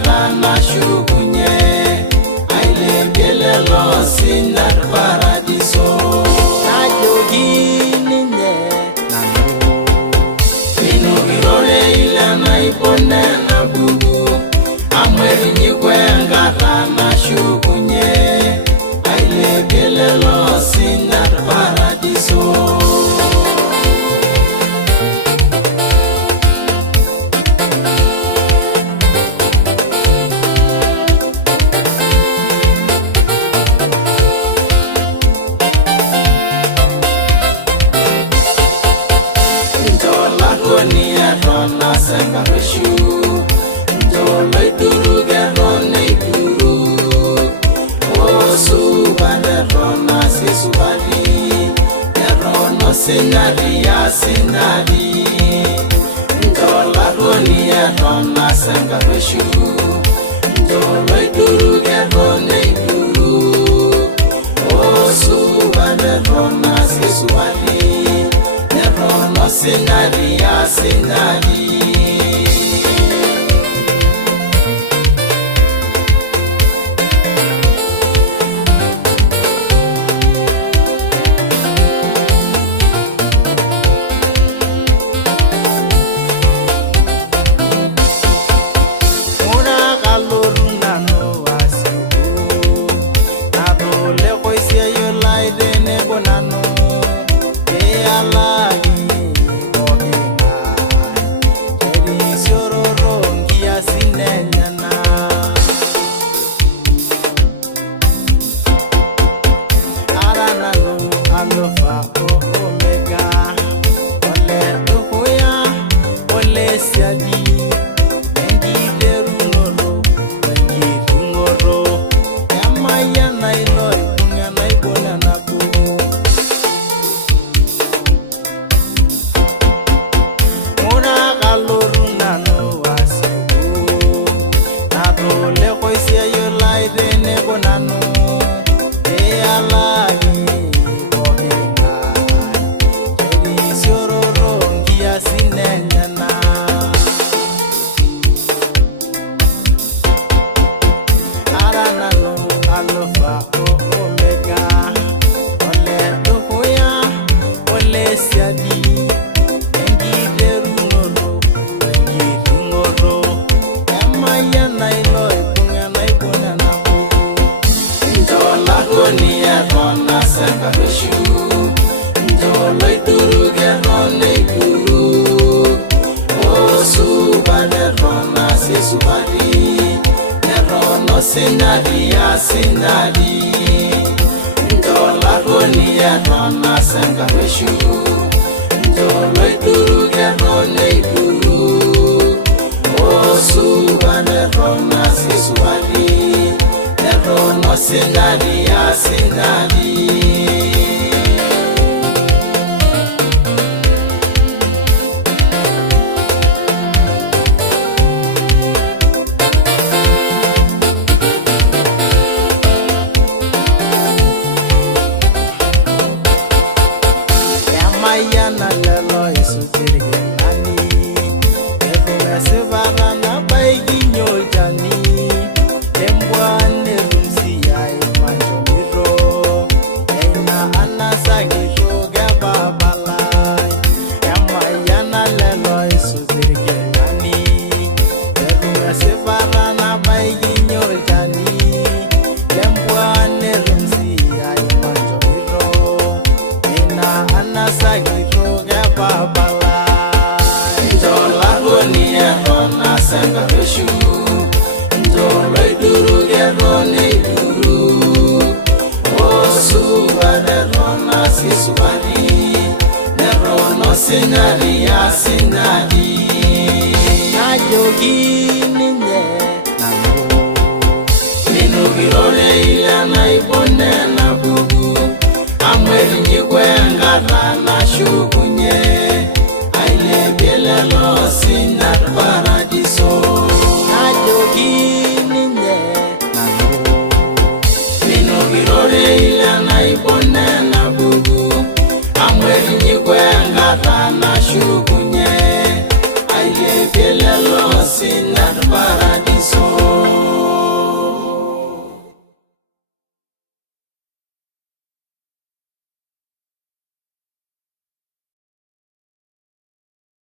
ngara nashukunye ailepele losinat paradiso najogininye nano minugirore ile naipone na bugu amwerinyikwe ngara nashukunye ailepele losinat paradiso Rona sengareshu Njoloi duru gerone duru Osu bane rona sisubari Gerono sinari ya sinari Njola roni rona sengareshu Njoloi duru gerone duru Osu bane rona sisubari Gerono sinari ya sinari Alpha Omega, ole uhuya, ole siadi, engi derunoro, engi dungoro, yamaya na iloi, bunga na ibona na bugu. Muna kaloruna no asibu, nato leko isia yolai dene bonano, alagi. Alpha Omega, ole uhuya, ole siadi, engi derunoro, engi dungoro, yamaya na iloi, bunga na ibona na bugu. Njola goni rona sengareshu, njoloi duru gerone duru, osu bane rona sisubari. Rono sinari ya sinari Njola goni rona sengareshu Njoloi duru gerone duru Osu bane rona sisubari Rono sinari ya sinari Mayana lelo isu tirge nani Eruna sevara na baigi nyoljani Tembwane rumsi ya imanjo miro Eina anasa gisho gaba balai Mayana lelo isu tirge nani Eruna sevara na baigi nyoljani Tembwane rumsi ya imanjo miro Eina anasa babala Njola goni rona sengareshu Njoloi duru gerone duru Osu bane rona sisubari Nerono sinari ya sinari Najogininye nano Minugirore ile naibone na bugu Amwerinyikwe ngara nashukunye Ailepele losinat paradiso